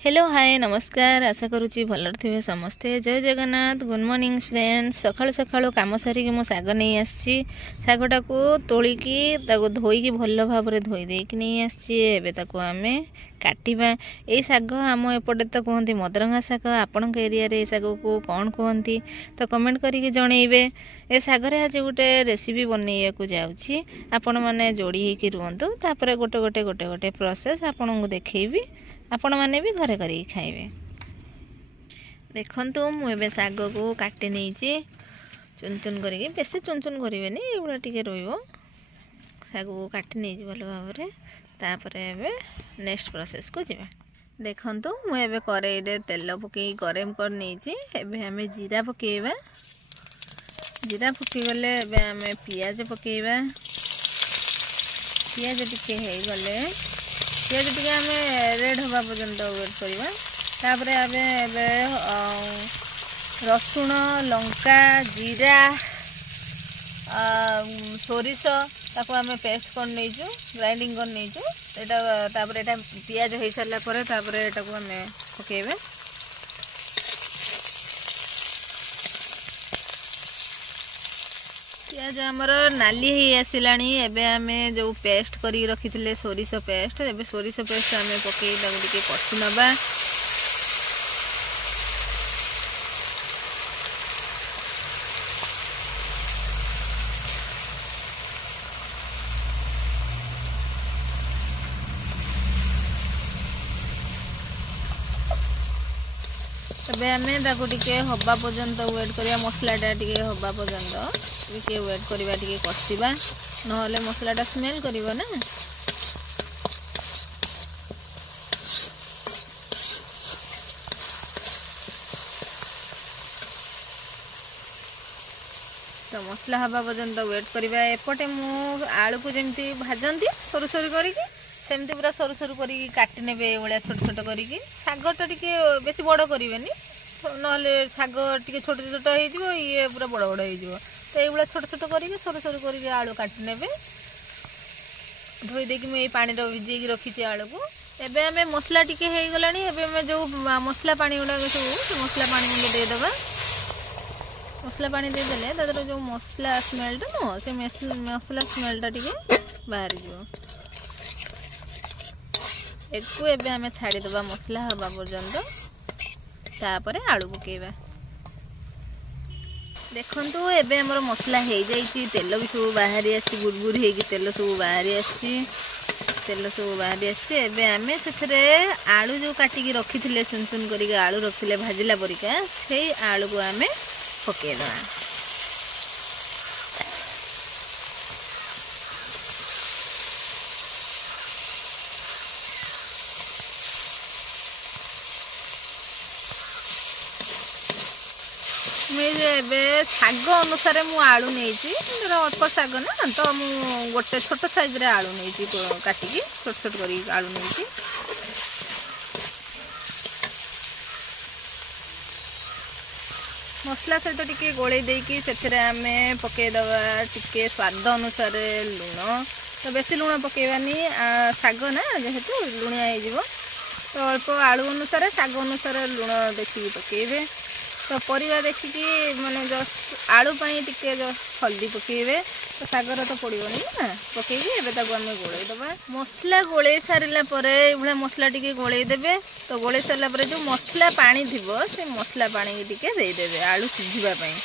Hello hi नमस्कार आशा करुच्ची भलर थे समस्ते जय जगन्नाथ गुड मॉर्निंग फ्रेंड्स सकाळु सकाळु काम सारिकी मो साग नहीं आसी सागटा को तोलिकी धोईकी भल भाव में धोई देकी नहीं आसी एबे ताको आमे काटिबा। ए साग आम एपटे तो कहते मदरंगा साग आपण एरिया रे साग को कौन कहती तो कमेंट करके जनइबे। ए सागरे आज गोटे रेसिपी बनैया को जाउची आपण माने जोड़ी होकी रुहंतु तापर गोटे गोटे गोटे गोटे प्रोसेस आपन को देखैबी आपण मैंने भी घरे कर खाइबे। देखंतु मुझे साग को काटे नहीं चुन चुन करके बेसी चुन चुन करें एगुड़ा टे रोब साग को काटे नहीं भल भाव में तापर नेक्स्ट प्रोसेस को जावा। देखंतु मुझे कड़े तेल पकई गरम कर नहीं आम जीरा पकेबा। जीरा फुटीगले आम पियाज पकेबा। पियाज टिके हो गले पियाज टिके आम रेड हवा पर्यंत वेट करवा। तापर आम रसुण लंका जीरा सोरिष ताको आम पेस्ट कर नहीं ग्राइंडिंग कर नहीं तापर एटा पियाज हो सारा पर तापर एटा को आम पकेबा। पियाज आमर नाली ही आसिलानी एबे आमे जो पेस्ट करी रखी थिले सोरिष पेस्ट एबे सोरिष पेस्ट आमे पकई ताको टिके कषि नबा। एबे आमे ताको टिके हवा पर्यंत वेट करिया मसलाटा टिके हवा पर्यंत टिके वेट करवा टिके कषिबा नहले मसलाटा स्मेल करिवो ना। तो मसला हवा पर्यंत वेट करवा। एपटे मु आलू को जमती भाजंती सरू सरू करिकी सेमती पूरा सरू सरू करिकी काटी नेबे एवळा छोट छोट करिकी। सागटा टिके बेसी बड़ करिवेनी नहले साग टिके छोट छोट हो ये पूरा बड़ बड़ हो तो ये छोट छोट करके सरू सरू करके आलू काटी नेबे। धोई देकी मुझे पानी भिजेकी रखी आलू को एबे आमे मसला टिके हो गलानी एबे आमे जो मसला पानी गुड़ा सब मसला पानी गुंड देदेबा। मसला पानी देदेले तादर जो मसला स्मेलटा नो से मसला स्मेलटा टिके बाहर जो एकु एबे आमे छाड़ी देबा मसला हवा पर्यंत तापरे आलू पकेबा। देखंतु एबे हमर मसला हो जाइए तेल भी सब बाहर आसी बुरबुर होगी तेल सब बाहर आसी एबे आमे सेथरे आलू जो काटिकी रखी थिले चुन चुन करके आलू रखिले भाजिला परिका से आलू को आमे पकेदवा। मुझे शाग अनुसार मु आलू नहीं अल्प शाग ना तो मु गोटे छोट साइज रे आलू नहीं काटिकी छोट छोट कर आलू नहीं। मसला सहित टिके गोले देकी सेथरे आमे पकेदवा टिके स्वाद अनुसार लुण तो बेसी लुण पकेबानी शाग ना जेहेतु लुणिया हो तो अल्प आलू अनुसार शाग अनुसार लुण देखिकी पकेबे। तो परिवा देखिकी माने जस्ट आलू पाई टिके जस्ट हल्दी पकेबे तो सागर तो पड़ोनी ना पकईकी एबे ताको आमे गोले दबा। मसला गोले सारिला परे एभला मसला टिके गोले देबे तो गोले सारिला परे जो मसला पानी थिबो से मसला पानी की टिके दे देबे आलू सिझिबा पई।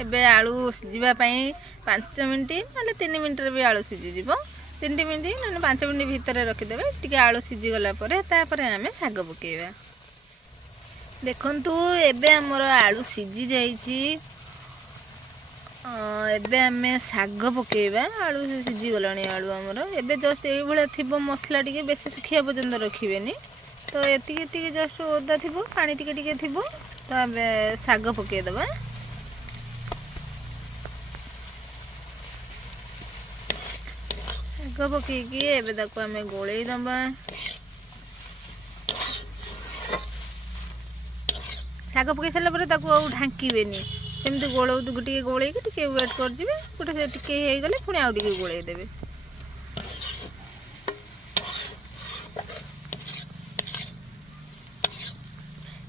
एबे आलू सिझिबा पई 5 मिनिट ना 3 मिनिट रे भी आलू सिझि जिवो 3 मिनिट ना 5 मिनिट भीतर रखिदेबे टिके आलू सिझि गला परे तापर आमे साग पकेबा। देखंतु एबे हमर आलू सिझि जाईची एबे आमे साग पकेबा। आलू सिझि गलानी आलू हमर एबे जस्ट एई भले थिबो मसला टिके बेसी सुखिया पर्यंत रखिबेनी तो एतिके एतिके जस्ट ओदा थिबो पानी टिके टिके थिबो तो आमे साग पके दबा। साग पकईकी एबे ताको आमे गोलेई दबा। ଶାଗ ପକାଇ ସାରିଲା ପରେ ତାକୁ ଆଉ ଢାଙ୍କିବେନି, ସେମିତି ଟିକେ ଗୋଳେଇକି ଟିକେ ୱେଟ୍ କରିଯିବେ। ଗୋଟେ ଟିକେ ହେଇଗଲେ ପୁଣି ଆଉ ଟିକେ ଗୋଳେଇ ଦେବେ।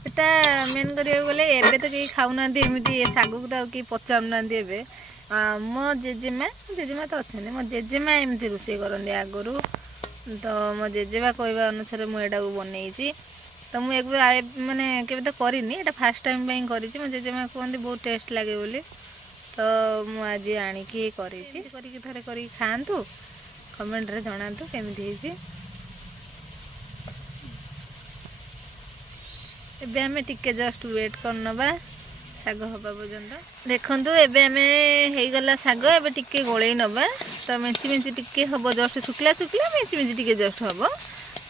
এটা মেନ୍ କରିବାକୁ ଗଲେ ଏବେ ତ କେହି ଖାଉନାହାନ୍ତି ଏମିତି ଶାଗକୁ ତ ଆଉ କେହି ପଚାରୁନାହାନ୍ତି ଏବେ। ମୋ ଜେଜେମା ତ ଅଛନ୍ତି, ମୋ ଜେଜେମା ଏମିତି ରୋଷେଇ କରନ୍ତି ଆଗରୁ। ତ ମୋ ଜେଜେମା କହିବା ଅନୁସାରେ ମୁଁ ଏଟାକୁ ବନେଇଛି। ତ ମୁଁ ମାନେ କେବେ ତ କରିନି, ଏଇଟା ଫାର୍ଷ୍ଟ ଟାଇମ୍ ପାଇଁ କରିଛି। ମୋ ଜେଜେମା କୁହନ୍ତି ବହୁତ ଟେଷ୍ଟ ଲାଗେ ବୋଲି। ତ ମୁଁ ଆଜି ଆଣିକି କରିଛି। କରିକି ଥରେ କରିକି ଖାଆନ୍ତୁ, କମେଣ୍ଟରେ ଜଣାନ୍ତୁ କେମିତି ହେଇଛି। ଏବେ ଆମେ ଟିକେ ଜଷ୍ଟ ୱେଟ୍ କରିନେବା ଶାଗ ହେବା ପର୍ଯ୍ୟନ୍ତ। ଦେଖନ୍ତୁ ଏବେ ଆମେ ହେଇଗଲା ଶାଗ, ଏବେ ଟିକେ ଗୋଳେଇ ନେବା। ତ ମେଞ୍ଚି ଟିକେ ହେବ, ଜଷ୍ଟ ଶୁଖିଲା ମେଞ୍ଚି ଟିକେ ଜଷ୍ଟ ହେବ।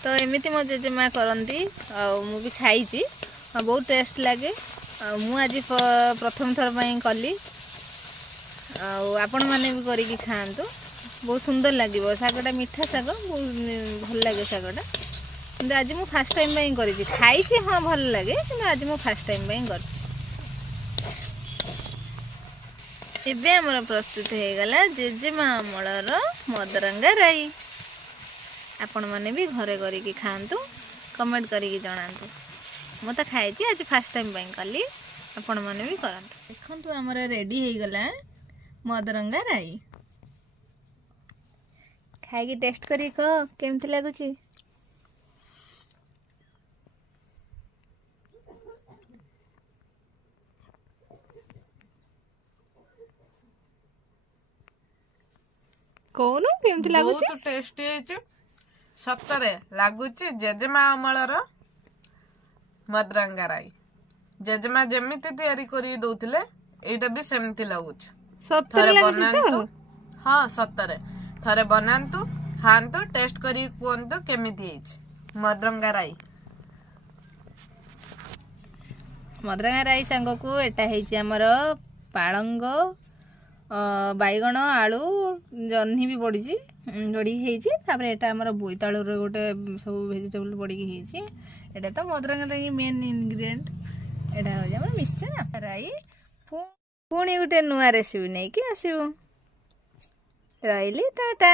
ତ ଏମିତି ମୋ ଜେଜେମା କରନ୍ତି, ଆଉ ମୁଁ ବି ଖାଇଛି, ବହୁତ ଟେଷ୍ଟ ଲାଗେ। ଆଉ ମୁଁ ଆଜି ପ୍ରଥମ ଥର ପାଇଁ କଲି, ଆଉ ଆପଣମାନେ ବି କରିକି ଖାଆନ୍ତୁ, ବହୁତ ସୁନ୍ଦର ଲାଗିବ। ଶାଗଟା ମିଠା ଶାଗ, ବହୁତ ଭଲ ଲାଗେ ଶାଗଟା। କିନ୍ତୁ ଆଜି ମୁଁ ଫାର୍ଷ୍ଟ ଟାଇମ୍ ପାଇଁ କରିଛି, ଖାଇଛି ହଁ ଭଲ ଲାଗେ, କିନ୍ତୁ ଆଜି ମୁଁ ଫାର୍ଷ୍ଟ ଟାଇମ୍ ପାଇଁ କରିଛି। ଏବେ ଆମର ପ୍ରସ୍ତୁତ ହେଇଗଲା ଜେଜେମା ଅମଳର ମଦରଙ୍ଗା ରାଇ। ଆପଣମାନେ ବି ଘରେ କରିକି ଖାଆନ୍ତୁ, କମେଣ୍ଟ କରିକି ଜଣାନ୍ତୁ। ମୁଁ ତ ଖାଇଛି, ଆଜି ଫାର୍ଷ୍ଟ ଟାଇମ୍ ପାଇଁ କଲି, ଆପଣମାନେ ବି କରନ୍ତୁ। ଦେଖନ୍ତୁ ଆମର ରେଡ଼ି ହେଇଗଲା ମଦରଙ୍ଗା ରାଇ। ଖାଇକି ଟେଷ୍ଟ କରିକି କହ କେମିତି ଲାଗୁଛି। କହୁନୁ କେମିତି ଲାଗୁଛି? ବହୁତ ଟେଷ୍ଟି ହେଇଛି, ସତରେ ଲାଗୁଛି ଜେଜେମା ଅମଳର ମଦରଙ୍ଗା ରାଇ। ଜେଜେମା ଯେମିତି ତିଆରି କରି ଦଉଥିଲେ ଏଇଟା ବି ସେମିତି ଲାଗୁଛି। ସତରେ ବନାନ୍ତୁ, ହଁ ସତରେ ଥରେ ବନାନ୍ତୁ, ଖାଆନ୍ତୁ, ଟେଷ୍ଟ କରି କୁହନ୍ତୁ କେମିତି ହେଇଛି ମଦରଙ୍ଗା ରାଇ। ମଦରଙ୍ଗା ରାଇ ସାଙ୍ଗକୁ ଏଟା ହେଇଛି ଆମର ପାଳଙ୍ଗ, ବାଇଗଣ, ଆଳୁ, ଜହ୍ନି ବି ପଡ଼ିଛି, ପଡ଼ିକି ହେଇଛି। ତାପରେ ଏଟା ଆମର ବୋଇତାଳୁର ଗୋଟେ ସବୁ ଭେଜିଟେବୁଲ ପଡ଼ିକି ହେଇଛି। ଏଟା ତ ମଦରଙ୍ଗା ରାଇ ମେନ୍ ଇନଗ୍ରିଡିଏଣ୍ଟ। ଏଟା ହେଉଛି ଆମର ମିକ୍ସଚର ରାଇ। ପୁଣି ଗୋଟେ ନୂଆ ରେସିପି ନେଇକି ଆସିବୁ। ରହିଲି, ଟାଟା।